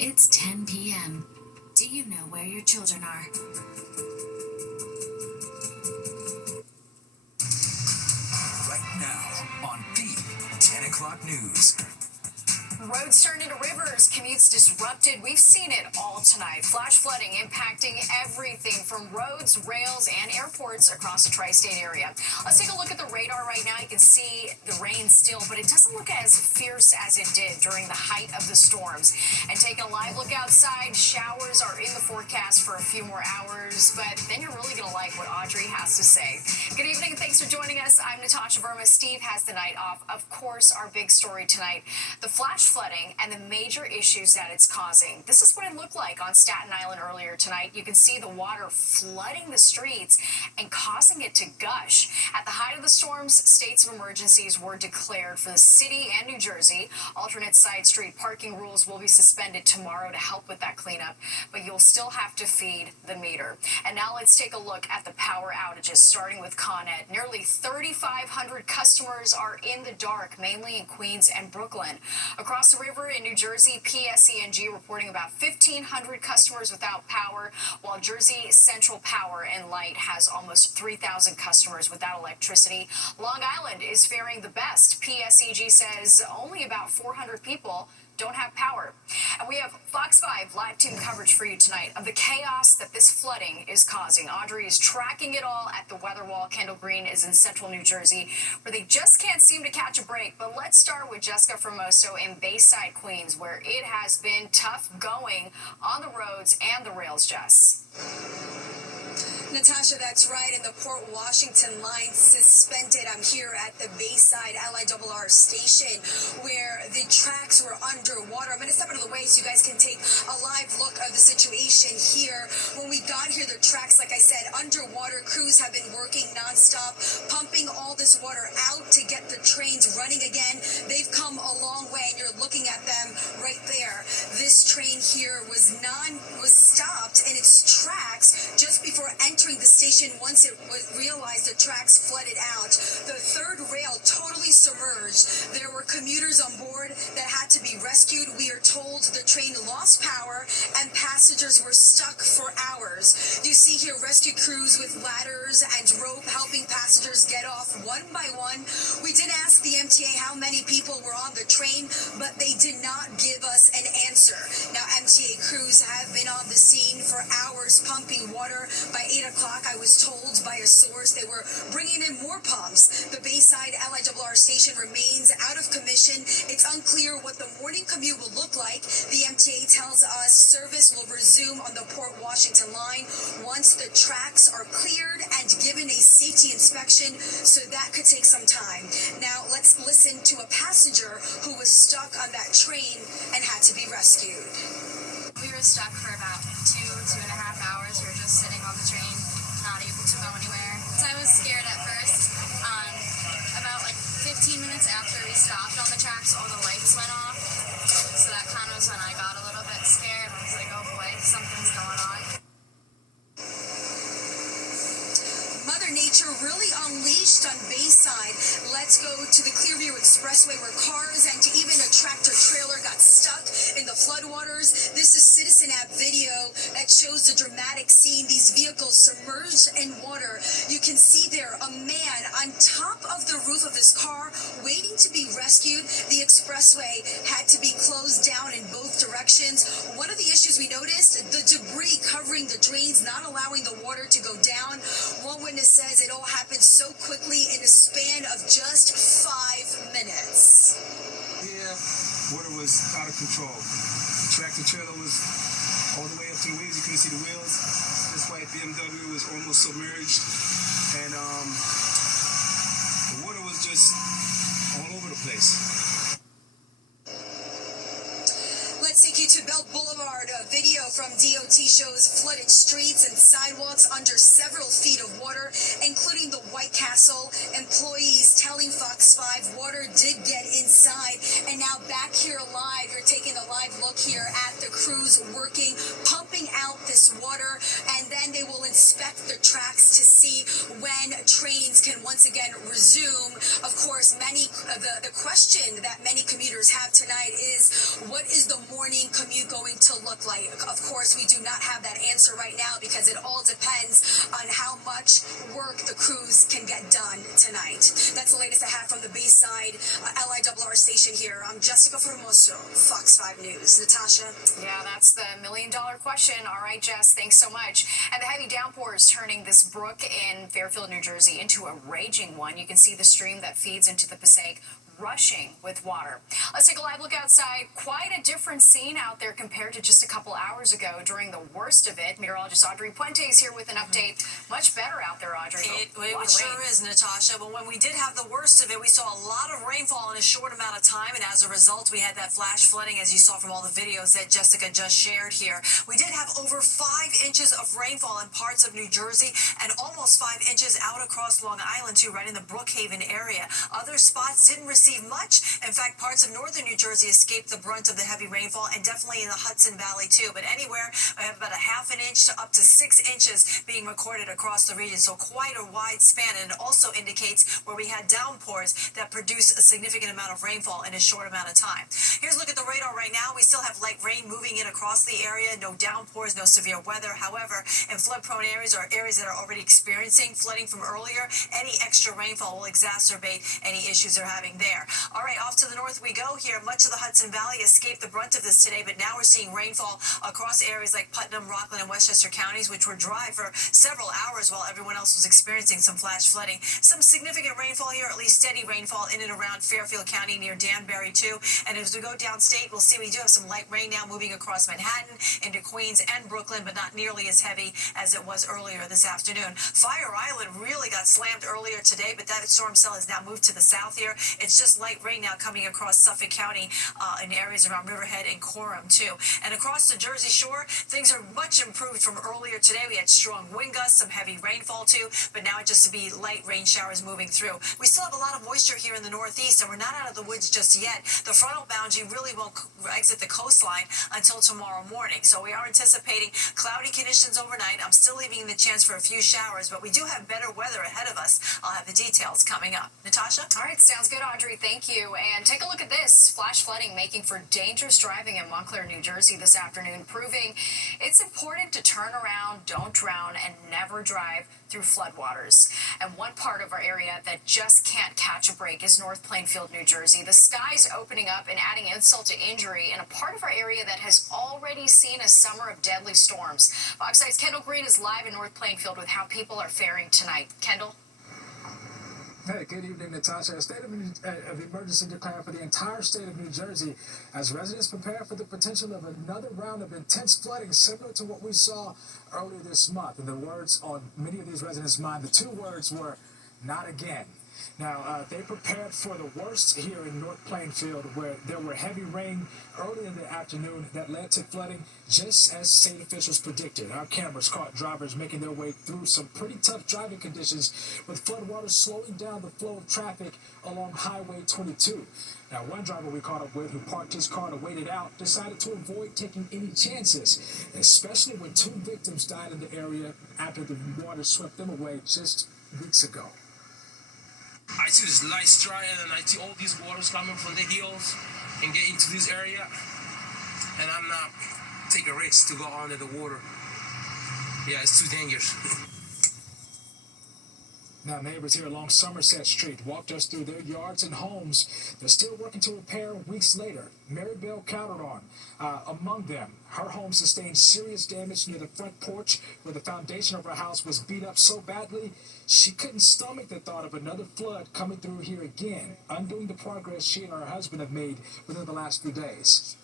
It's 10 p.m. Do you know where your children are? Right now on the 10 o'clock news. Roads turned into rivers, commutes disrupted. We've seen it all tonight. Flash flooding impacting everything from roads, rails, and airports across the tri-state area. Let's take a look at the radar right now. You can see the rain still, but it doesn't look as fierce as it did during the height of the storms. And taking a live look outside, showers are in the forecast for a few more hours, but then you're really going to like what Audrey has to say. Good evening. Thanks for joining us. I'm Natasha Verma. Steve has the night off. Of course, our big story tonight, the flash flooding and the major issues that it's causing. This is what it looked like on Staten Island earlier tonight. You can see the water flooding the streets and causing it to gush. At the height of the storms, states of emergencies were declared for the city and New Jersey. Alternate side street parking rules will be suspended tomorrow to help with that cleanup, but you'll still have to feed the meter. And now let's take a look at the power outages, starting with Con Ed. Nearly 3,500 customers are in the dark, mainly in Queens and Brooklyn. Across the river in New Jersey, PSE&G reporting about 1,500 customers without power, while Jersey Central Power and Light has almost 3,000 customers without electricity. Long Island is faring the best. PSEG says only about 400 people don't have power. And we have Fox 5 live team coverage for you tonight of the chaos that this flooding is causing. Audrey is tracking it all at the weather wall. Kendall Green is in central New Jersey, where they just can't seem to catch a break. But let's start with Jessica Formoso in Bayside, Queens, where it has been tough going on the roads and the rails, Jess. Natasha, that's right. And the Port Washington line suspended. I'm here at the Bayside LIRR station where the tracks were underwater. I'm going to step out of the way so you guys can take a live look of the situation here. When we got here, the tracks, like I said, underwater. Crews have been working nonstop, pumping all this water out to get the trains running again. They've come a long way, and you're looking at them right there. This train here was stopped in its tracks just before entering the station once it realized the tracks flooded out. The third rail totally submerged. There were commuters on board that had to be rescued. We are told the train lost power and passengers were stuck for hours. You see here rescue crews with ladders and rope helping passengers get off one by one. We did ask the MTA how many people were on the train, but they did not give us an answer. Now, MTA crews have been on the scene for hours pumping water. By 8 o'clock, I was told by a source they were bringing in more pumps. The Bayside LIRR station remains out of commission. It's unclear what the morning commute will look like. The MTA tells us service will resume on the Port Washington line once the tracks are cleared and given a safety inspection, so that could take some time. Now, let's listen to a passenger who was stuck on that train and had to be rescued. We were stuck for about 2.5 hours. We were just sitting on the train, not able to go anywhere. So I was scared at first. About 15 minutes after we stopped on the tracks, all the lights went off. So that kind of was when I got a little bit scared. I was like, oh boy, something's going on. Mother Nature really unleashed on Bayside. Let's go to the Clearview Expressway where cars and even a tractor trailer got stuck in the floodwaters. This is Citizen App video that shows the dramatic scene. These vehicles submerged in water. You can see there a man on top of the roof of his car waiting to be rescued. The expressway had to be closed down in both directions. One of the issues we noticed, the debris covering the drains, not allowing the water to go down. One witness says it all happened so quickly in a span of just 5 minutes. Yeah, water was out of control. The tractor trailer was all the way up to the wheels. You couldn't see the wheels. This white BMW was almost submerged. And the water was just all over the place. Let's take you to Belt Boulevard. A video from DOT shows flooded streets and sidewalks under several feet of water, including the White Castle. Employees telling Fox 5 water did get inside. And now back here live, you're taking a live look here at the crews working, pumping out this water, and then they will inspect the tracks to see when trains can once again resume. Of course, the question that many commuters have tonight is, what is the morning commute going to look like? Of course, we do not have that answer right now because it all depends on how much work the crews can get done tonight. That's the latest I have from the Bayside LIRR station here. I'm Jessica Formoso, Fox 5 News. Natasha? Yeah, that's the million-dollar question. All right, Jess, thanks so much. And the heavy downpours turning this brook in Fairfield, New Jersey into a raging one. You can see the stream that feeds into the Passaic rushing with water. Let's take a live look outside. Quite a different scene out there compared to just a couple hours ago during the worst of it. Meteorologist Audrey Puente is here with an update. Much better out there, Audrey. It sure is, Natasha. But when we did have the worst of it, we saw a lot of rainfall in a short amount of time. And as a result, we had that flash flooding, as you saw from all the videos that Jessica just shared here. We did have over 5 inches of rainfall in parts of New Jersey and almost 5 inches out across Long Island, too, right in the Brookhaven area. Other spots didn't receive much. In fact, parts of northern New Jersey escaped the brunt of the heavy rainfall, and definitely in the Hudson Valley too. But anywhere, I have about a ½ an inch to up to 6 inches being recorded across the region. So quite a wide span, and it also indicates where we had downpours that produce a significant amount of rainfall in a short amount of time. Here's a look at the radar right now. We still have light rain moving in across the area. No downpours, no severe weather. However, in flood-prone areas or areas that are already experiencing flooding from earlier, any extra rainfall will exacerbate any issues they're having there. All right, off to the north we go here. Much of the Hudson Valley escaped the brunt of this today, but now we're seeing rainfall across areas like Putnam, Rockland, and Westchester counties, which were dry for several hours while everyone else was experiencing some flash flooding. Some significant rainfall here, at least steady rainfall in and around Fairfield County near Danbury, too. And as we go downstate, we'll see we do have some light rain now moving across Manhattan into Queens and Brooklyn, but not nearly as heavy as it was earlier this afternoon. Fire Island really got slammed earlier today, but that storm cell has now moved to the south here. It's just light rain now coming across Suffolk County in areas around Riverhead and Coram, too. And across the Jersey Shore, things are much improved from earlier today. We had strong wind gusts, some heavy rainfall, too, but now it's just to be light rain showers moving through. We still have a lot of moisture here in the northeast, and we're not out of the woods just yet. The frontal boundary really won't exit the coastline until tomorrow morning. So we are anticipating cloudy conditions overnight. I'm still leaving the chance for a few showers, but we do have better weather ahead of us. I'll have the details coming up. Natasha? All right, sounds good, Audrey. Thank you. And take a look at this. Flash flooding making for dangerous driving in Montclair, New Jersey this afternoon, proving it's important to turn around, don't drown, and never drive through floodwaters. And one part of our area that just can't catch a break is North Plainfield, New Jersey. The sky's opening up and adding insult to injury in a part of our area that has already seen a summer of deadly storms. Fox 5's Kendall Green is live in North Plainfield with how people are faring tonight. Kendall? Hey, good evening, Natasha. A state of emergency declared for the entire state of New Jersey as residents prepare for the potential of another round of intense flooding similar to what we saw earlier this month. And the words on many of these residents' mind, the two words were, "not again." Now, they prepared for the worst here in North Plainfield, where there were heavy rain early in the afternoon that led to flooding, just as state officials predicted. Our cameras caught drivers making their way through some pretty tough driving conditions, with floodwaters slowing down the flow of traffic along Highway 22. Now, one driver we caught up with, who parked his car to wait it out, decided to avoid taking any chances, especially when 2 victims died in the area after the water swept them away just weeks ago. I see this lights drying, and I see all these waters coming from the hills and get into this area, and I'm not taking a risk to go under the water. Yeah, it's too dangerous. Now, neighbors here along Somerset Street walked us through their yards and homes they're still working to repair weeks later. Mary Bell Calderon, among them. Her home sustained serious damage near the front porch, where the foundation of her house was beat up so badly she couldn't stomach the thought of another flood coming through here again, undoing the progress she and her husband have made within the last few days.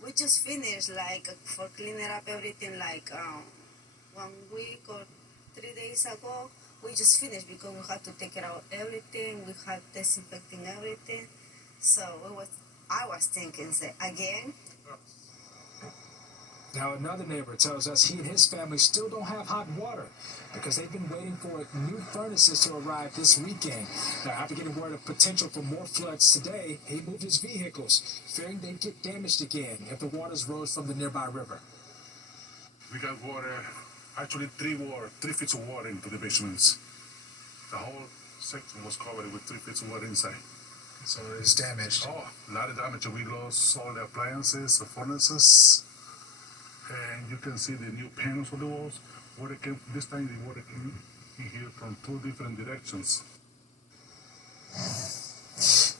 We just finished, for cleaning up everything, 1 week or 3 days ago. We just finished because we had to take care of everything. We had disinfecting everything. So I was thinking, again. Now, another neighbor tells us he and his family still don't have hot water because they've been waiting for new furnaces to arrive this weekend. Now, after getting word of potential for more floods today, he moved his vehicles, fearing they'd get damaged again if the waters rose from the nearby river. We got water, actually 3 feet of water into the basements. The whole section was covered with 3 feet of water inside. So it's damaged. Oh, a lot of damage. We lost all the appliances, the furnaces. and you can see the new panels on the walls. This time the water came in here from 2 different directions.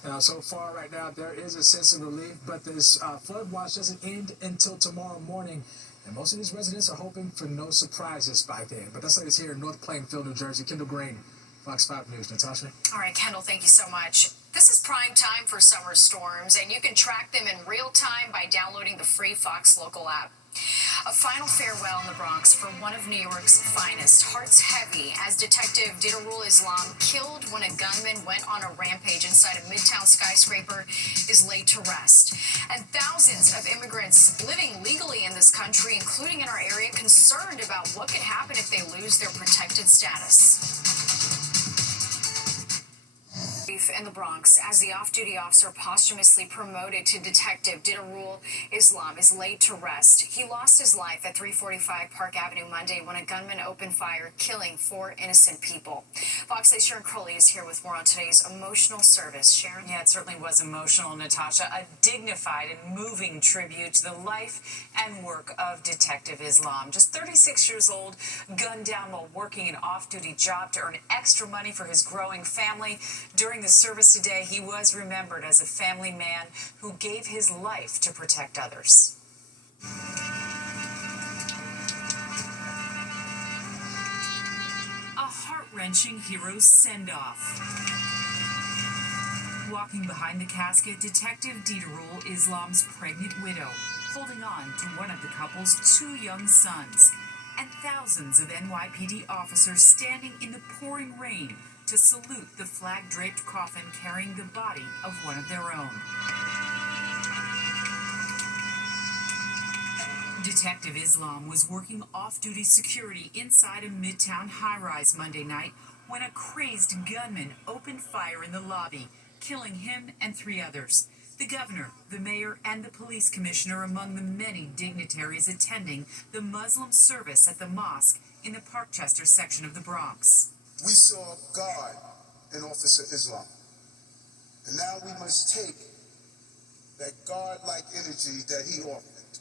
Now, so far right now, there is a sense of relief, but this flood watch doesn't end until tomorrow morning. And most of these residents are hoping for no surprises by then. But that's like it's here in North Plainfield, New Jersey. Kendall Green, Fox 5 News. Natasha? All right, Kendall, thank you so much. This is prime time for summer storms, and you can track them in real time by downloading the free Fox Local app. A final farewell in the Bronx for one of New York's finest. Hearts heavy as Detective Didarul Islam, killed when a gunman went on a rampage inside a Midtown skyscraper, is laid to rest. And thousands of immigrants living legally in this country, including in our area, concerned about what could happen if they lose their protected status. In the Bronx, as the off-duty officer posthumously promoted to Detective Didarul Islam is laid to rest. He lost his life at 345 Park Avenue Monday when a gunman opened fire, killing 4 innocent people. Fox 8's Sharon Crowley is here with more on today's emotional service. Sharon? Yeah, it certainly was emotional, Natasha. A dignified and moving tribute to the life and work of Detective Islam. Just 36 years old, gunned down while working an off-duty job to earn extra money for his growing family. During the service today, he was remembered as a family man who gave his life to protect others. A heart-wrenching hero's send-off. Walking behind the casket, Detective Didarul Islam's pregnant widow, holding on to one of the couple's 2 young sons, and thousands of NYPD officers standing in the pouring rain to salute the flag-draped coffin carrying the body of one of their own. Detective Islam was working off-duty security inside a Midtown high-rise Monday night when a crazed gunman opened fire in the lobby, killing him and 3 others. The governor, the mayor, and the police commissioner among the many dignitaries attending the Muslim service at the mosque in the Parkchester section of the Bronx. We saw God in Officer Islam. And now we must take that God-like energy that he offered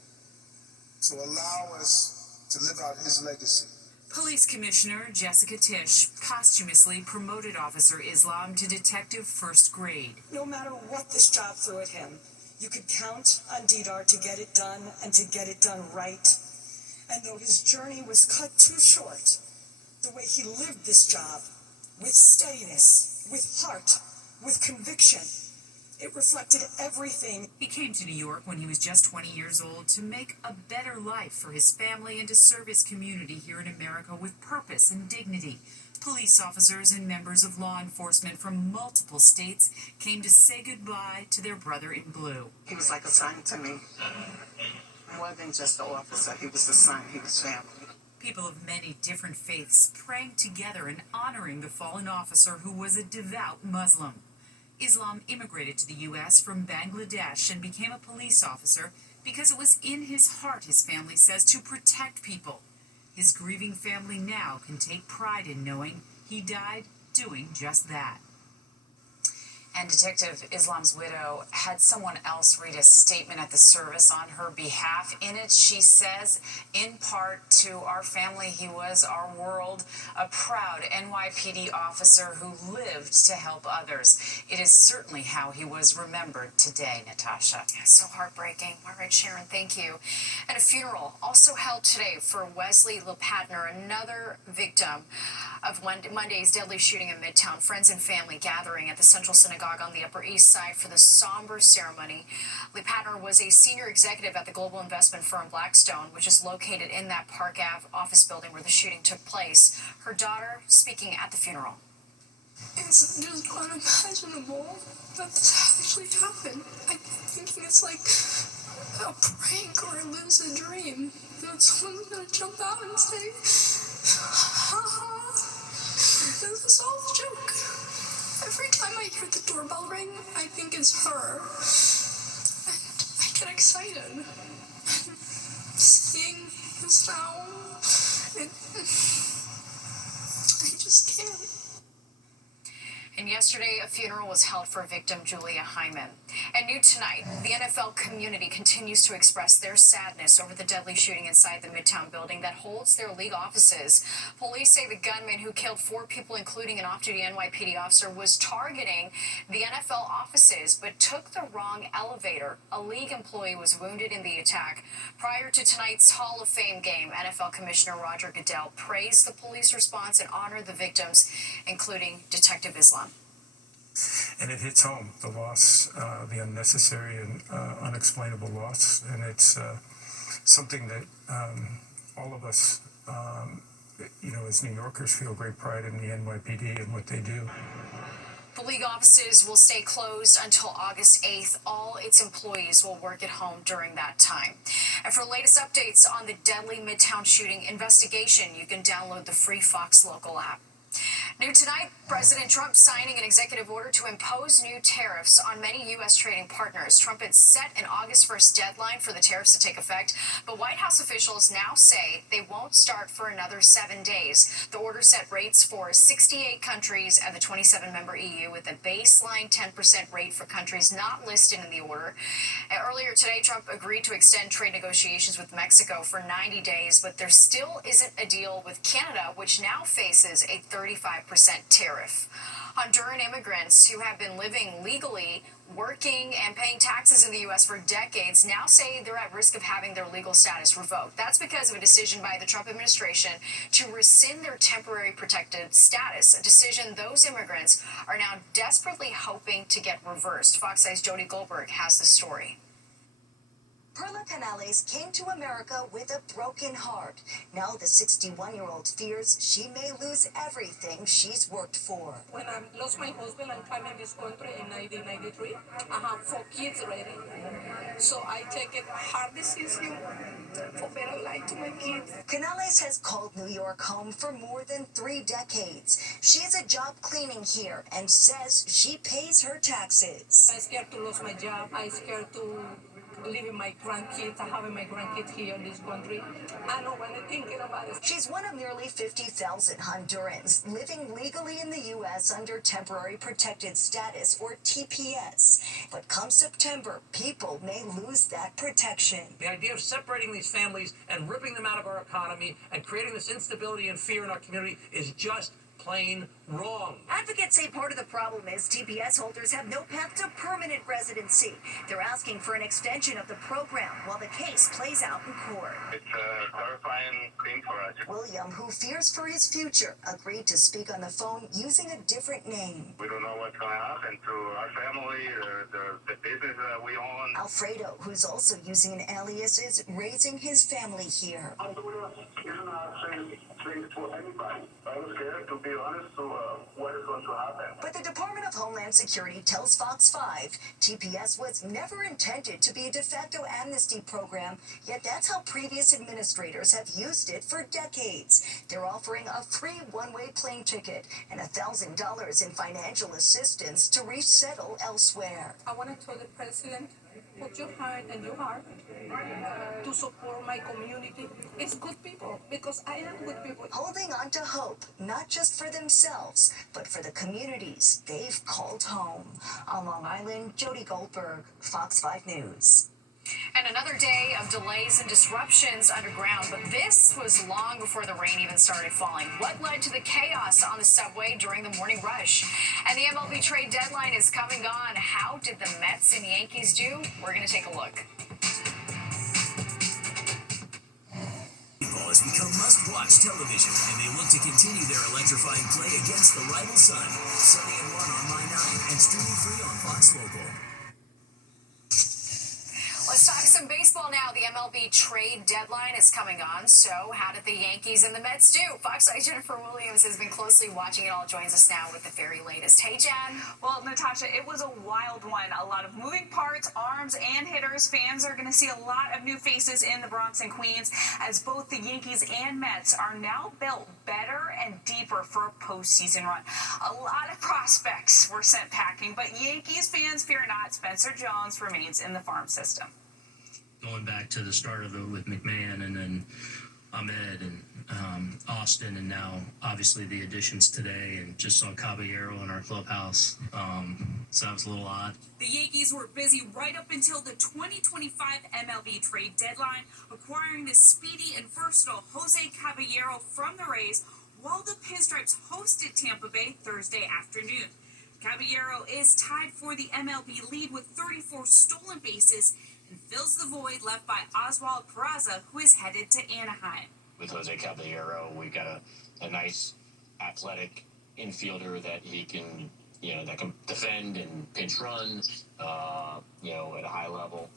to allow us to live out his legacy. Police Commissioner Jessica Tisch posthumously promoted Officer Islam to Detective First Grade. No matter what this job threw at him, you could count on Didar to get it done and to get it done right. And though his journey was cut too short, the way he lived this job, with steadiness, with heart, with conviction, it reflected everything. He came to New York when he was just 20 years old to make a better life for his family and to serve his community here in America with purpose and dignity. Police officers and members of law enforcement from multiple states came to say goodbye to their brother in blue. He was like a son to me. More than just an officer, he was a son, he was family. People of many different faiths praying together and honoring the fallen officer who was a devout Muslim. Islam immigrated to the U.S. from Bangladesh and became a police officer because it was in his heart, his family says, to protect people. His grieving family now can take pride in knowing he died doing just that. And Detective Islam's widow had someone else read a statement at the service on her behalf. In it, she says, in part to our family, he was our world, a proud NYPD officer who lived to help others. It is certainly how he was remembered today, Natasha. So heartbreaking. All right, Sharon, thank you. And a funeral also held today for Wesley Lepatner, another victim of Monday's deadly shooting in Midtown. Friends and family gathering at the Central Synagogue on the Upper East Side for the somber ceremony. Lepatner was a senior executive at the global investment firm Blackstone, which is located in that Park Ave office building where the shooting took place. Her daughter speaking at the funeral. It's just unimaginable that this actually happened. I'm thinking it's like a prank or a lucid dream. That someone's gonna jump out and say, haha, this is all a joke. Every time I hear the doorbell ring, I think it's her. And I get excited. Seeing the sound, I just can't. And yesterday, a funeral was held for victim Julia Hyman. And new tonight, the NFL community continues to express their sadness over the deadly shooting inside the Midtown building that holds their league offices. Police say the gunman who killed 4 people, including an off-duty NYPD officer, was targeting the NFL offices but took the wrong elevator. A league employee was wounded in the attack. Prior to tonight's Hall of Fame game, NFL Commissioner Roger Goodell praised the police response and honored the victims, including Detective Islam. And it hits home, the loss, the unnecessary and unexplainable loss. And it's something that all of us, as New Yorkers, feel great pride in the NYPD and what they do. The league offices will stay closed until August 8th. All its employees will work at home during that time. And for latest updates on the deadly Midtown shooting investigation, you can download the free Fox Local app. New tonight, President Trump signing an executive order to impose new tariffs on many U.S. trading partners. Trump had set an August 1st deadline for the tariffs to take effect, but White House officials now say they won't start for another 7 days. The order set rates for 68 countries and the 27-member EU, with a baseline 10% rate for countries not listed in the order. Earlier today, Trump agreed to extend trade negotiations with Mexico for 90 days, but there still isn't a deal with Canada, which now faces a 35% tariff. Honduran immigrants who have been living legally, working, and paying taxes in the U.S. for decades now say they're at risk of having their legal status revoked. That's because of a decision by the Trump administration to rescind their temporary protected status, a decision those immigrants are now desperately hoping to get reversed. Fox Eye's Jody Goldberg has the story. Perla Canales came to America with a broken heart. Now the 61-year-old fears she may lose everything she's worked for. When I lost my husband and came in this country in 1993, I have 4 kids already. So I take a hard decision for better life to my kids. Canales has called New York home for more than 3 decades. She has a job cleaning here and says she pays her taxes. I'm scared to lose my job. I'm scared to leaving my grandkids, having my grandkids here in this country. I don't want to think about it. She's one of nearly 50,000 Hondurans living legally in the U.S. under Temporary Protected Status, or TPS. But come September, people may lose that protection. The idea of separating these families and ripping them out of our economy and creating this instability and fear in our community is just plain wrong. Advocates say part of the problem is TPS holders have no path to permanent residency. They're asking for an extension of the program while the case plays out in court. It's a terrifying thing for us. William, who fears for his future, agreed to speak on the phone using a different name. We don't know what's going to happen to our family, the business that we own. Alfredo, who's also using an alias, is raising his family here. Honduras is not saying for anybody. I'm scared, to be honest, to what is going to happen. But the Department of Homeland Security tells Fox 5 TPS was never intended to be a de facto amnesty program, yet that's how previous administrators have used it for decades. They're offering a free one-way plane ticket and $1,000 in financial assistance to resettle elsewhere. I want to tell the president, put your hand and your heart to support my community. It's good people, because I am good people. Holding on to hope, not just for themselves, but for the communities they've called home. On Long Island, Jody Goldberg, Fox 5 News. And another day of delays and disruptions underground, but this was long before the rain even started falling. What led to the chaos on the subway during the morning rush? And the MLB trade deadline is come and gone. How did the Mets and Yankees do? We're going to take a look. Baseball has become must-watch television, and they look to continue their electrifying play against the rival Sun. Sunny and 1 on My 9 and streaming free on Fox Local. Let's talk some baseball now. The MLB trade deadline is coming on. So how did the Yankees and the Mets do? Fox 5's Jennifer Williams has been closely watching it all, joins us now with the very latest. Hey, Jen. Well, Natasha, it was a wild one. A lot of moving parts, arms, and hitters. Fans are going to see a lot of new faces in the Bronx and Queens as both the Yankees and Mets are now built better and deeper for a postseason run. A lot of prospects were sent packing, but Yankees fans fear not. Spencer Jones remains in the farm system. Going back to the start of it with McMahon and then Ahmed and Austin, and now obviously the additions today, and just saw Caballero in our clubhouse. So that was a little odd. The Yankees were busy right up until the 2025 MLB trade deadline, acquiring the speedy and versatile Jose Caballero from the Rays, while the Pinstripes hosted Tampa Bay Thursday afternoon. Caballero is tied for the MLB lead with 34 stolen bases and fills the void left by Oswald Peraza, who is headed to Anaheim. With Jose Caballero, we got a nice athletic infielder that he can, that can defend and pinch run, at a high level.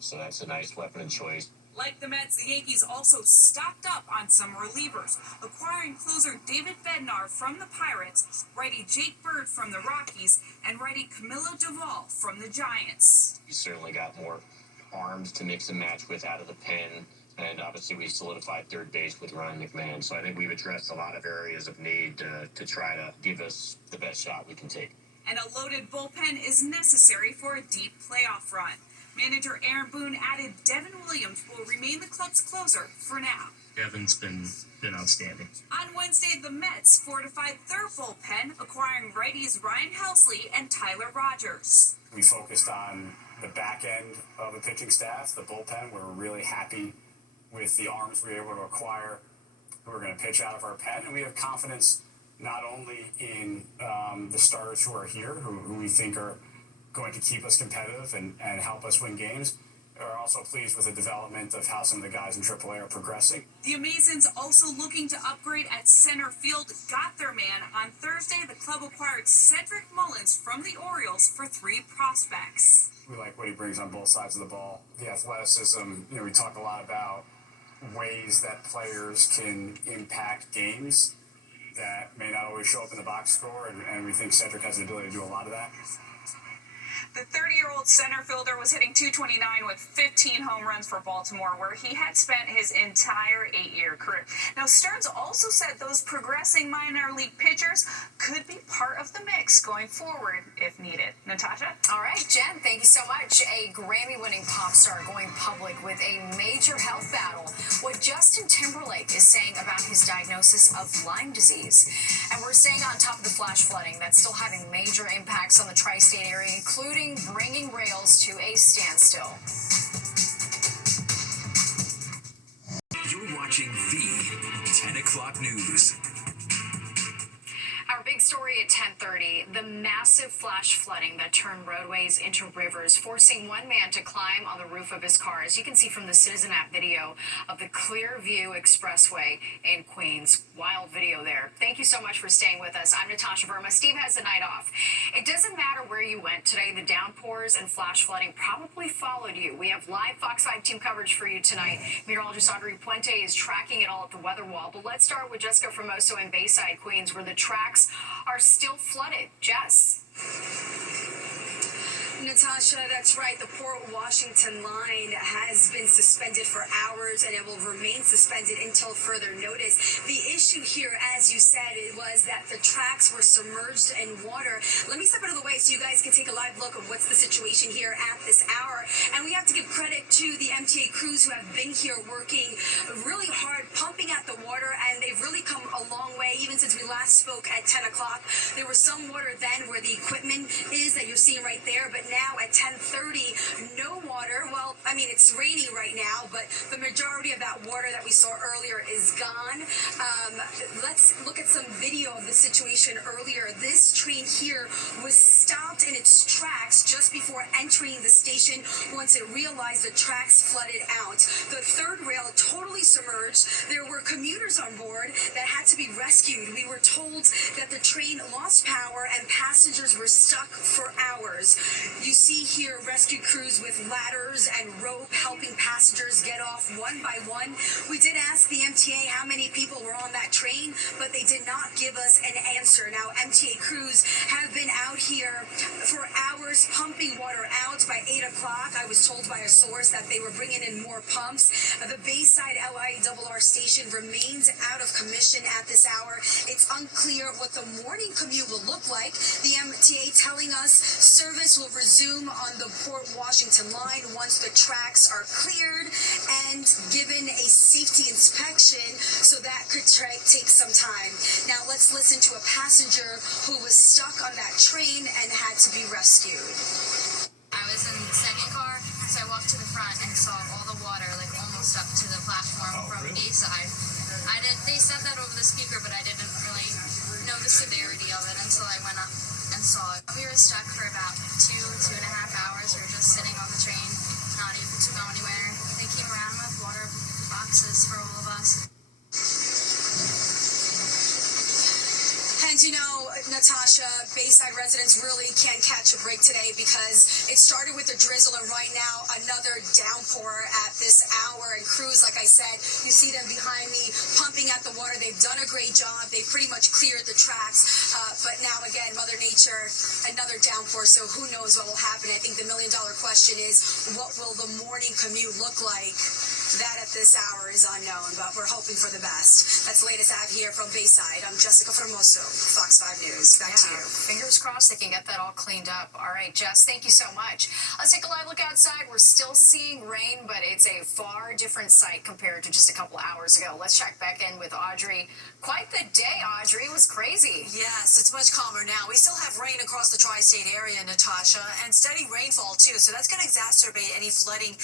So that's a nice weapon of choice. Like the Mets, the Yankees also stocked up on some relievers, acquiring closer David Bednar from the Pirates, righty Jake Bird from the Rockies, and righty Camilo Doval from the Giants. We certainly got more arms to mix and match with out of the pen. And obviously we solidified third base with Ryan McMahon. So I think we've addressed a lot of areas of need to try to give us the best shot we can take. And a loaded bullpen is necessary for a deep playoff run. Manager Aaron Boone added Devin Williams will remain the club's closer for now. Devin's been outstanding. On Wednesday, the Mets fortified their bullpen, acquiring righties Ryan Helsley and Tyler Rogers. We focused on the back end of the pitching staff, the bullpen. We're really happy with the arms we were able to acquire who are going to pitch out of our pen. And we have confidence not only in the starters who are here, who we think are going to keep us competitive and help us win games. We're also pleased with the development of how some of the guys in AAA are progressing. The Amazons, also looking to upgrade at center field, got their man. On Thursday, the club acquired Cedric Mullins from the Orioles for 3 prospects. We like what he brings on both sides of the ball. The athleticism, we talk a lot about ways that players can impact games that may not always show up in the box score, and we think Cedric has the ability to do a lot of that. The 30-year-old center fielder was hitting .229 with 15 home runs for Baltimore, where he had spent his entire 8-year career. Now, Stearns also said those progressing minor league pitchers could be part of the mix going forward if needed. Natasha? All right, Jen, thank you so much. A Grammy-winning pop star going public with a major health battle. What Justin Timberlake is saying about his diagnosis of Lyme disease. And we're staying on top of the flash flooding that's still having major impacts on the tri-state area, including bringing rails to a standstill. You're watching the 10 o'clock news. Our big story at 10:30, the massive flash flooding that turned roadways into rivers, forcing one man to climb on the roof of his car. As you can see from the Citizen app video of the Clearview Expressway in Queens. Wild video there. Thank you so much for staying with us. I'm Natasha Verma. Steve has the night off. It doesn't matter where you went today. The downpours and flash flooding probably followed you. We have live Fox 5 team coverage for you tonight. Meteorologist Audrey Puente is tracking it all at the weather wall. But let's start with Jessica Formoso in Bayside, Queens, where the tracks are still flooded. Jess. Natasha, that's right. The Port Washington line has been suspended for hours, and it will remain suspended until further notice. The issue here, as you said, it was that the tracks were submerged in water. Let me step out of the way so you guys can take a live look of what's the situation here at this hour. And we have to give credit to the MTA crews who have been here working really hard, pumping at the water, and they've really come a long way. Even since we last spoke at 10 o'clock, there was some water then where the equipment is that you're seeing right there, but now at 10:30, no water. Well, I mean, it's rainy right now, but the majority of that water that we saw earlier is gone. Let's look at some video of the situation earlier. This train here was stopped in its tracks just before entering the station once it realized the tracks flooded out. The third rail totally submerged. There were commuters on board that had to be rescued. We were told that the train lost power and passengers were stuck for hours. You see here rescue crews with ladders and rope helping passengers get off one by one. We did ask the MTA how many people were on that train, but they did not give us an answer. Now, MTA crews have been out here for hours pumping water out. By 8 o'clock, I was told by a source that they were bringing in more pumps. The Bayside LIRR station remains out of commission at this hour. It's unclear what the morning commute will look like. The MTA telling us service will resume resume on the Port Washington line once the tracks are cleared and given a safety inspection, so that could take some time. Now let's listen to a passenger who was stuck on that train and had to be rescued. I was in the second car, so I walked to the front and saw all the water like almost up to the platform from A side. They said that over the speaker, but I didn't really know the severity of it until I went up and saw it. We were stuck for about 2.5 hours. We were just sitting on the train, not able to go anywhere. They came around with water boxes for all of us. And you know, Natasha, Bayside residents really can't catch a break today because it started with a drizzle and right now another downpour at this hour. And crews, like I said, you see them behind me pumping at the water. They've done a great job. They've pretty much cleared the tracks. But now again, Mother Nature, another downpour. So who knows what will happen? I think the million-dollar question is, what will the morning commute look like? That at this hour is unknown, but we're hoping for the best. That's the latest I have here from Bayside. I'm Jessica Formoso, Fox 5 News. Back to you. Fingers crossed they can get that all cleaned up. All right, Jess, thank you so much. Let's take a live look outside. We're still seeing rain, but it's a far different sight compared to just a couple hours ago. Let's check back in with Audrey. Quite the day, Audrey. It was crazy. Yes, it's much calmer now. We still have rain across the tri-state area, Natasha, and steady rainfall too. So that's going to exacerbate any flooded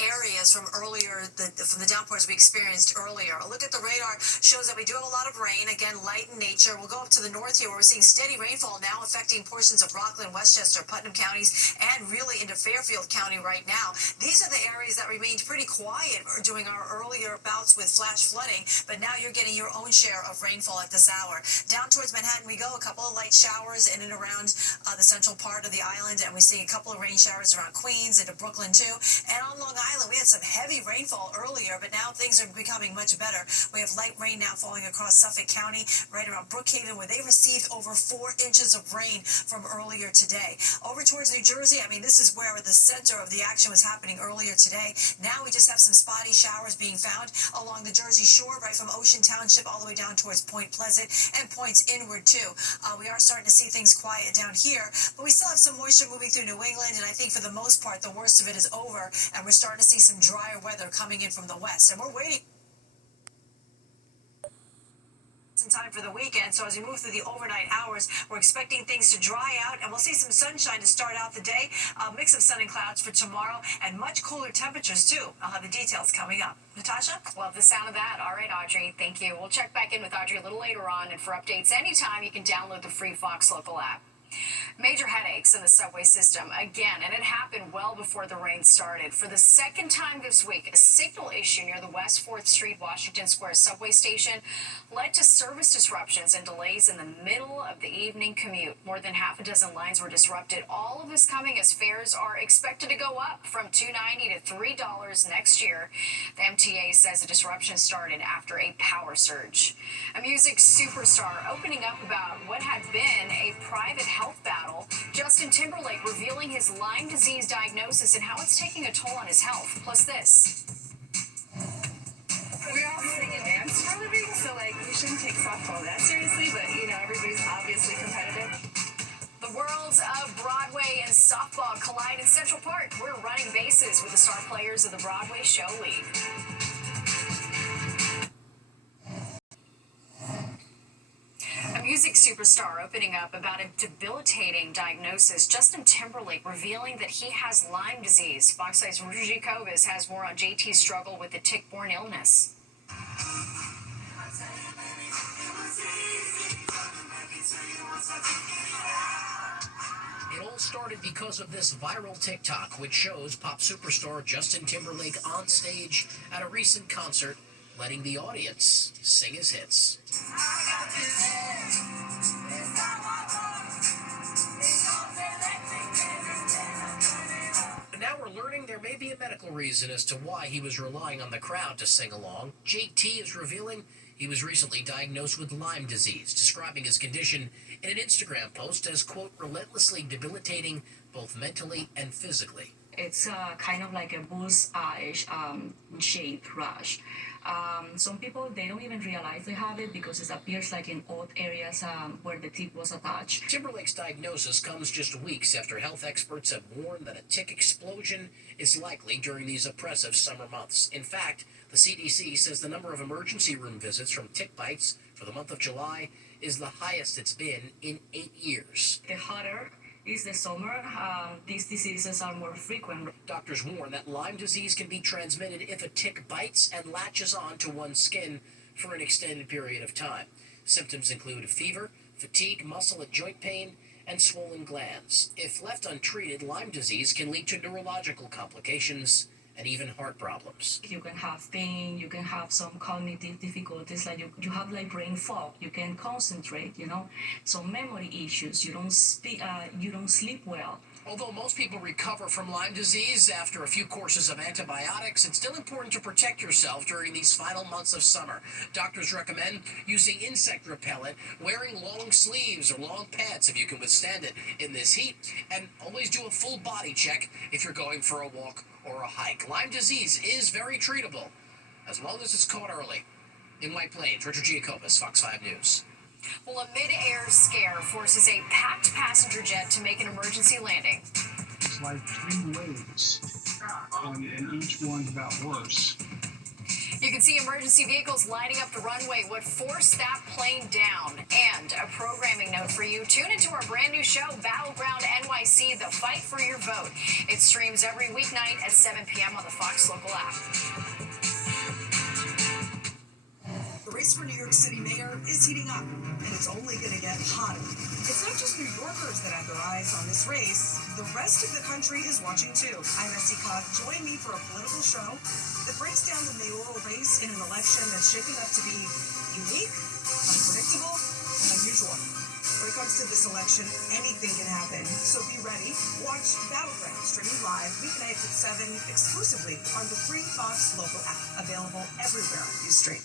areas from earlier, from the downpours we experienced earlier. A look at the radar shows that we do have a lot of rain. Again, light in nature. We'll go up to the north here where we're seeing steady rainfall now affecting portions of Rockland, Westchester, Putnam counties, and really into Fairfield County right now. These are the areas that remained pretty quiet during our earlier bouts with flash flooding, but now you're getting your own share of rainfall at this hour. Down towards Manhattan we go, a couple of light showers in and around the central part of the island, and we're seeing a couple of rain showers around Queens, into Brooklyn too. And on Long Island, we had some heavy rainfall earlier, but now things are becoming much better. We have light rain now falling across Suffolk County, right around Brookhaven, where they received over 4 inches of rain from earlier today. Over towards New Jersey, I mean, this is where the center of the action was happening earlier today. Now we just have some spotty showers being found along the Jersey Shore, right from Ocean Township all the way down towards Point Pleasant and points inward too. We are starting to see things quiet down here, but we still have some moisture moving through New England, and I think for the most part the worst of it is over, and we're starting to see some drier weather coming in from the west, and we're waiting in time for the weekend. So as we move through the overnight hours, we're expecting things to dry out, and we'll see some sunshine to start out the day, a mix of sun and clouds for tomorrow, and much cooler temperatures too. I'll have the details coming up. Natasha? Love the sound of that. All right, Audrey, thank you. We'll check back in with Audrey a little later on, and for updates anytime, you can download the free Fox Local app. Major headaches in the subway system again, and it happened well before the rain started. For the second time this week, a signal issue near the West 4th Street Washington Square subway station led to service disruptions and delays in the middle of the evening commute. More than half a dozen lines were disrupted. All of this coming as fares are expected to go up from $2.90 to $3 next year. The MTA says the disruption started after a power surge. A music superstar opening up about what had been a private health battle. Justin Timberlake revealing his Lyme disease diagnosis and how it's taking a toll on his health. Plus this. We all sing and dance for a living, so we shouldn't take softball that seriously, but everybody's obviously competitive. The worlds of Broadway and softball collide in Central Park. We're running bases with the star players of the Broadway Show League. A music superstar opening up about a debilitating diagnosis. Justin Timberlake revealing that he has Lyme disease. Fox 5's Ruji Kovis has more on JT's struggle with the tick-borne illness. It all started because of this viral TikTok, which shows pop superstar Justin Timberlake on stage at a recent concert, letting the audience sing his hits. But now we're learning there may be a medical reason as to why he was relying on the crowd to sing along. JT is revealing he was recently diagnosed with Lyme disease, describing his condition in an Instagram post as, quote, relentlessly debilitating both mentally and physically. It's kind of like a bullseye shaped rash. Some people, they don't even realize they have it because it appears like in odd areas where the tip was attached. Timberlake's diagnosis comes just weeks after health experts have warned that a tick explosion is likely during these oppressive summer months. In fact, the CDC says the number of emergency room visits from tick bites for the month of July is the highest it's been in 8 years. The hotter is the summer, these diseases are more frequent. Doctors warn that Lyme disease can be transmitted if a tick bites and latches on to one's skin for an extended period of time. Symptoms include fever, fatigue, muscle and joint pain, and swollen glands. If left untreated, Lyme disease can lead to neurological complications and even heart problems. You can have pain, you can have some cognitive difficulties, like you have like brain fog, you can concentrate, some memory issues, you don't sleep well. Although most people recover from Lyme disease after a few courses of antibiotics, it's still important to protect yourself during these final months of summer. Doctors recommend using insect repellent, wearing long sleeves or long pants if you can withstand it in this heat, and always do a full body check if you're going for a walk or a hike. Lyme disease is very treatable, as long as it's caught early. In White Plains, Richard Giacobas, Fox 5 News. Well, a mid-air scare forces a packed passenger jet to make an emergency landing. It's like 3 waves, and each one's about worse. You can see emergency vehicles lining up the runway. What forced that plane down? And a programming note for you. Tune into our brand new show, Battleground NYC, The Fight for Your Vote. It streams every weeknight at 7 p.m. on the Fox local app. The race for New York City mayor is heating up, and it's only going to get hotter. It's not just New Yorkers that have their eyes on this race. The rest of the country is watching too. I'm Essie Cobb. Join me for a political show that breaks down the mayoral race in an election that's shaping up to be unique, unpredictable, and unusual. When it comes to this election, anything can happen. So be ready. Watch Battleground streaming live weeknights at 7 exclusively on the free Fox local app, available everywhere you stream.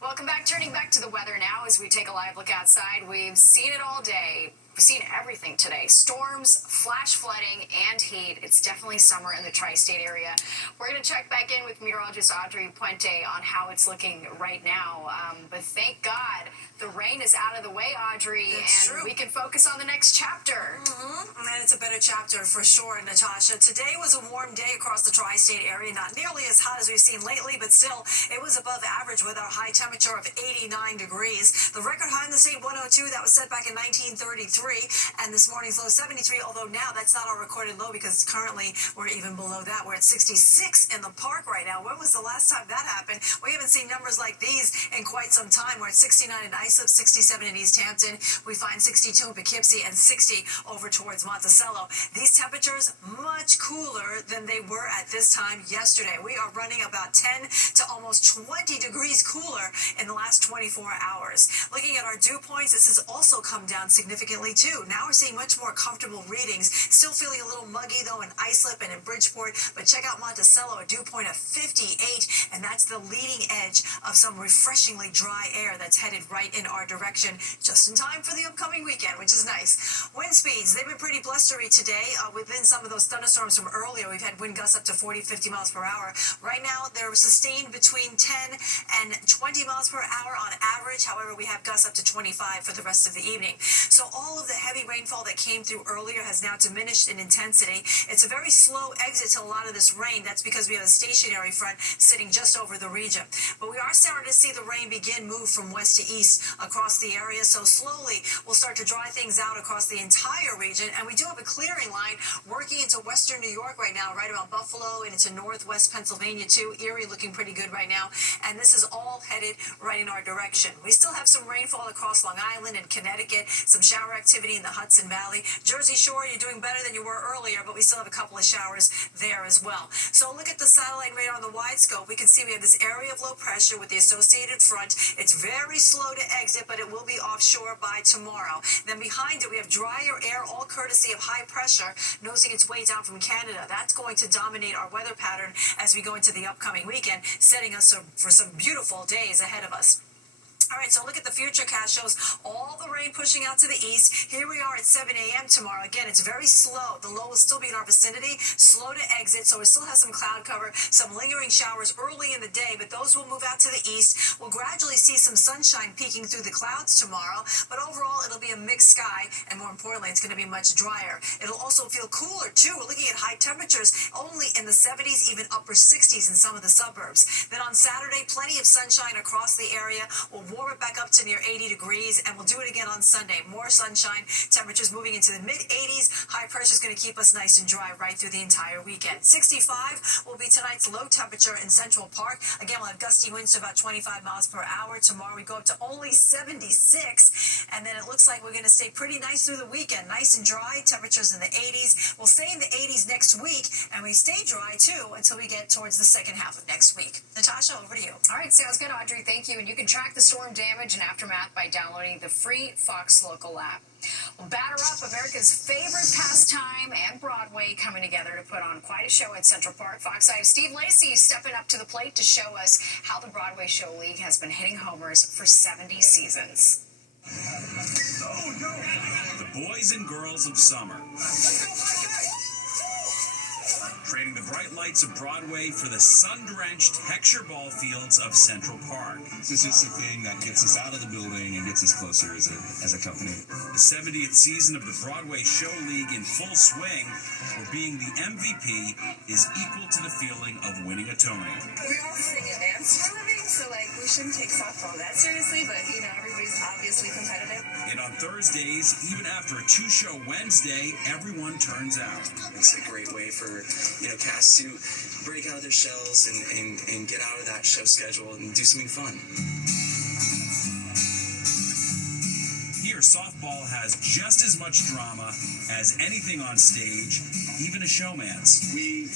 Welcome back. Turning back to the weather now as we take a live look outside. We've seen it all day. We've seen everything today. Storms, flash flooding, and heat. It's definitely summer in the tri-state area. We're going to check back in with meteorologist Audrey Puente on how it's looking right now. But thank God the rain is out of the way, Audrey, we can focus on the next chapter. And it's a better chapter for sure, Natasha. Today was a warm day across the tri-state area. Not nearly as hot as we've seen lately, but still, it was above average with our high temperature of 89 degrees. The record high in the state, 102, that was set back in 1933. And this morning's low, 73, although now that's not our recorded low because currently we're even below that. We're at 66 in the park right now. When was the last time that happened? We haven't seen numbers like these in quite some time. We're at 69 in Islip, 67 in East Hampton. We find 62 in Poughkeepsie and 60 over towards Monticello. These temperatures much cooler than they were at this time yesterday. We are running about 10 to almost 20 degrees cooler in the last 24 hours. Looking at our dew points, this has also come down significantly too. Now we're seeing much more comfortable readings. Still feeling a little muggy though in Islip and in Bridgeport, but check out Monticello, a dew point of 58, and that's the leading edge of some refreshingly dry air that's headed right in our direction, just in time for the upcoming weekend, which is nice. Wind speeds, they've been pretty blustery today. Within some of those thunderstorms from earlier, we've had wind gusts up to 40, 50 miles per hour. Right now, they're sustained between 10 and 20 miles per hour on average. However, we have gusts up to 25 for the rest of the evening. So all of the heavy rainfall that came through earlier has now diminished in intensity. It's a very slow exit to a lot of this rain. That's because we have a stationary front sitting just over the region. But we are starting to see the rain begin move from west to east across the area. So slowly we'll start to dry things out across the entire region. And we do have a clearing line working into western New York right now, right around Buffalo and into northwest Pennsylvania too. Erie looking pretty good right now. And this is all headed right in our direction. We still have some rainfall across Long Island and Connecticut, some shower activity in the Hudson Valley. Jersey Shore, you're doing better than you were earlier, but we still have a couple of showers there as well. So look at the satellite radar on the wide scope. We can see we have this area of low pressure with the associated front. It's very slow to exit, but it will be offshore by tomorrow. Then behind it, we have drier air, all courtesy of high pressure, nosing its way down from Canada. That's going to dominate our weather pattern as we go into the upcoming weekend, setting us up for some beautiful days ahead of us. All right, so look at the futurecast shows all the rain pushing out to the east. Here we are at 7 a.m. tomorrow. Again, it's very slow. The low will still be in our vicinity, slow to exit, so we still have some cloud cover, some lingering showers early in the day, but those will move out to the east. We'll gradually see some sunshine peeking through the clouds tomorrow, but overall it'll be a mixed sky, and more importantly, it's going to be much drier. It'll also feel cooler, too. We're looking at high temperatures only in the 70s, even upper 60s in some of the suburbs. Then on Saturday, plenty of sunshine across the area. We'll warm it back up to near 80 degrees, and we'll do it again on Sunday. More sunshine, temperatures moving into the mid-80s. High pressure is going to keep us nice and dry right through the entire weekend. 65 will be tonight's low temperature in Central Park. Again, we'll have gusty winds to about 25 miles per hour. Tomorrow we go up to only 76, and then it looks like we're going to stay pretty nice through the weekend. Nice and dry, temperatures in the 80s. We'll stay in the 80s next week, and we stay dry, too, until we get towards the second half of next week. Natasha, over to you. All right, sounds good, Audrey. Thank you. And you can track the storm damage and aftermath by downloading the free Fox Local app. Well, Batter Up, America's favorite pastime, and Broadway coming together to put on quite a show at Central Park. Fox 5's Steve Lacy stepping up to the plate to show us how the Broadway Show League has been hitting homers for 70 seasons. The boys and girls of summer. Trading the bright lights of Broadway for the sun-drenched Heckscher ball fields of Central Park. This is just a thing that gets us out of the building and gets us closer as a company. The 70th season of the Broadway Show League in full swing, where being the MVP is equal to the feeling of winning a Tony. We all sing and dance for a living, so we shouldn't take softball that seriously, but everybody's obviously competitive. And on Thursdays, even after a two-show Wednesday, everyone turns out. It's a great way for casts to break out of their shells and get out of that show schedule and do something fun. Here, softball has just as much drama as anything on stage, even a showman's. We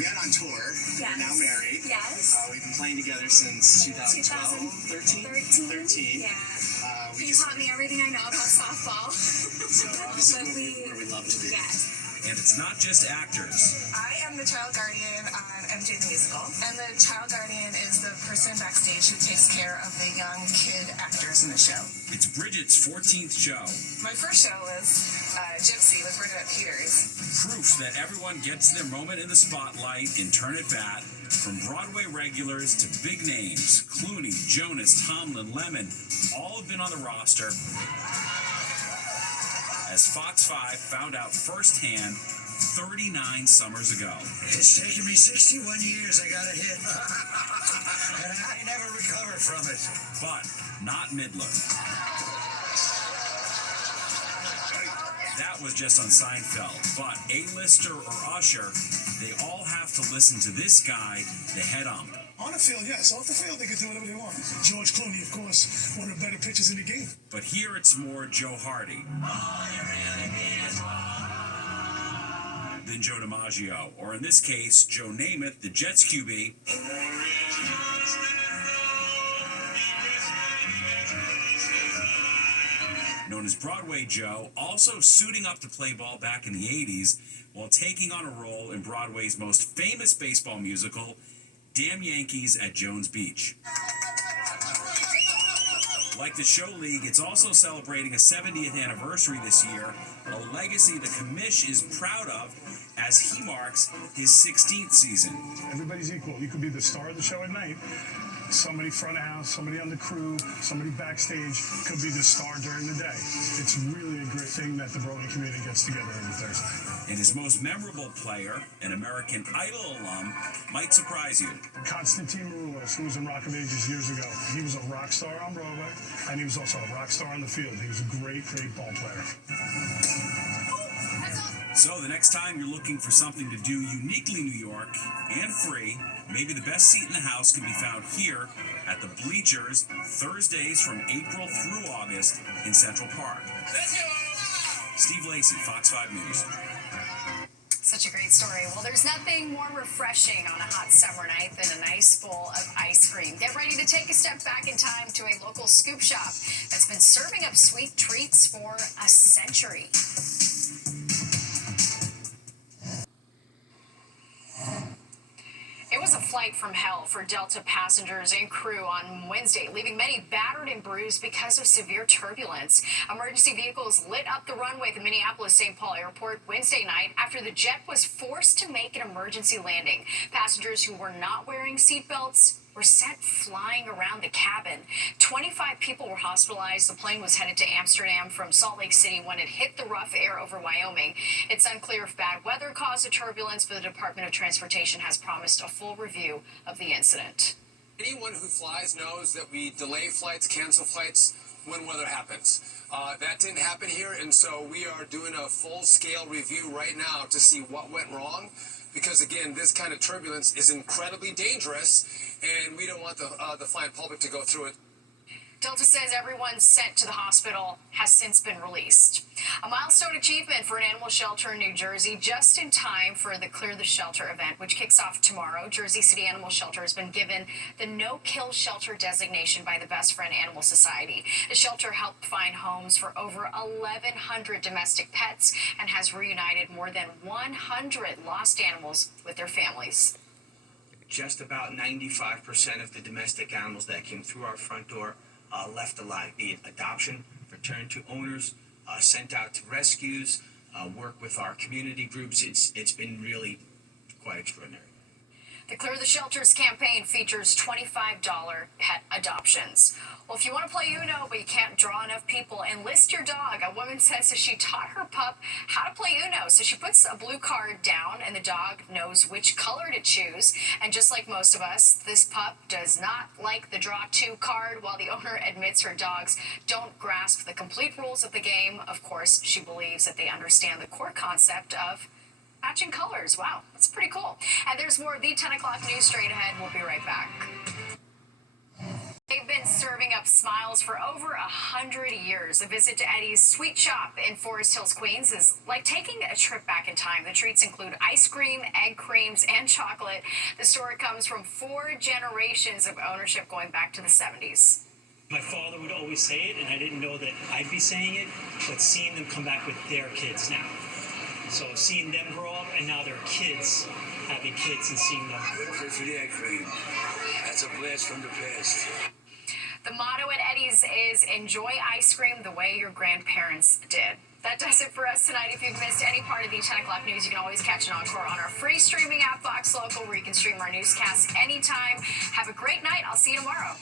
met on tour. Yes. We're now married. Yes. We've been playing together since 2012, 13. Yeah. He taught me everything I know about softball. So obviously where we love to be. Yes. And it's not just actors. I am the child guardian on MJ the Musical, and the child guardian is the person backstage who takes care of the young kid actors in the show. It's Bridget's 14th show. My first show was Gypsy with Bernadette Peters. Proof that everyone gets their moment in the spotlight in Turn It Bat. From Broadway regulars to big names, Clooney, Jonas, Tomlin, Lemon, all have been on the roster. As Fox 5 found out firsthand 39 summers ago. It's taken me 61 years, I got a hit. And I never recovered from it. But not Midler. That was just on Seinfeld. But A-lister or Usher, they all have to listen to this guy, the head ump. On the field, yes. Off the field, they can do whatever they want. George Clooney, of course, one of the better pitchers in the game. But here it's more Joe Hardy than Joe DiMaggio, or in this case, Joe Namath, the Jets QB. Known as Broadway Joe, also suiting up to play ball back in the 80s while taking on a role in Broadway's most famous baseball musical, Damn Yankees at Jones Beach. Like the Show League, it's also celebrating a 70th anniversary this year, a legacy the commish is proud of as he marks his 16th season. Everybody's equal. You could be the star of the show at night. Somebody front of house, somebody on the crew, somebody backstage could be the star during the day. It's really a great thing that the Broadway community gets together every Thursday. And his most memorable player, an American Idol alum, might surprise you. Konstantin Maroulis, who was in Rock of Ages years ago. He was a rock star on Broadway, and he was also a rock star on the field. He was a great, great ball player. So the next time you're looking for something to do uniquely New York and free, maybe the best seat in the house can be found here at the Bleachers, Thursdays from April through August in Central Park. Steve Lacy, Fox 5 News. Such a great story. Well, there's nothing more refreshing on a hot summer night than a nice bowl of ice cream. Get ready to take a step back in time to a local scoop shop that's been serving up sweet treats for a century. It was was a flight from hell for Delta passengers and crew on Wednesday, leaving many battered and bruised because of severe turbulence. Emergency vehicles lit up the runway at the Minneapolis-St. Paul Airport Wednesday night after the jet was forced to make an emergency landing. Passengers who were not wearing seatbelts were sent flying around the cabin. 25 people were hospitalized. The plane was headed to Amsterdam from Salt Lake City when it hit the rough air over Wyoming. It's unclear if bad weather caused the turbulence, but the Department of Transportation has promised a full review of the incident. Anyone who flies knows that we delay flights, cancel flights when weather happens. That didn't happen here, and so we are doing a full-scale review right now to see what went wrong. Because, again, this kind of turbulence is incredibly dangerous, and we don't want the flying public to go through it. Delta says everyone sent to the hospital has since been released. A milestone achievement for an animal shelter in New Jersey, just in time for the Clear the Shelter event, which kicks off tomorrow. Jersey City Animal Shelter has been given the no-kill shelter designation by the Best Friend Animal Society. The shelter helped find homes for over 1,100 domestic pets and has reunited more than 100 lost animals with their families. Just about 95% of the domestic animals that came through our front door left alive, be it adoption, returned to owners, sent out to rescues, work with our community groups. It's been really quite extraordinary. The Clear the Shelters campaign features $25 pet adoptions. Well, if you want to play Uno, but you can't draw enough people, enlist your dog. A woman says that she taught her pup how to play Uno. So she puts a blue card down, and the dog knows which color to choose. And just like most of us, this pup does not like the draw two card, while the owner admits her dogs don't grasp the complete rules of the game. Of course, she believes that they understand the core concept of matching colors. Wow, that's pretty cool. And there's more of the 10 o'clock news straight ahead. We'll be right back. They've been serving up smiles for over 100 years. A visit to Eddie's Sweet Shop in Forest Hills, Queens is like taking a trip back in time. The treats include ice cream, egg creams, and chocolate. The story comes from 4 generations of ownership going back to the 70s. My father would always say it, and I didn't know that I'd be saying it, but seeing them come back with their kids now. So seeing them grow up, and now their kids having kids and seeing them. For the egg cream. That's a blast from the past. The motto at Eddie's is enjoy ice cream the way your grandparents did. That does it for us tonight. If you've missed any part of the 10 o'clock news, you can always catch an encore on our free streaming app, Fox Local, where you can stream our newscasts anytime. Have a great night. I'll see you tomorrow.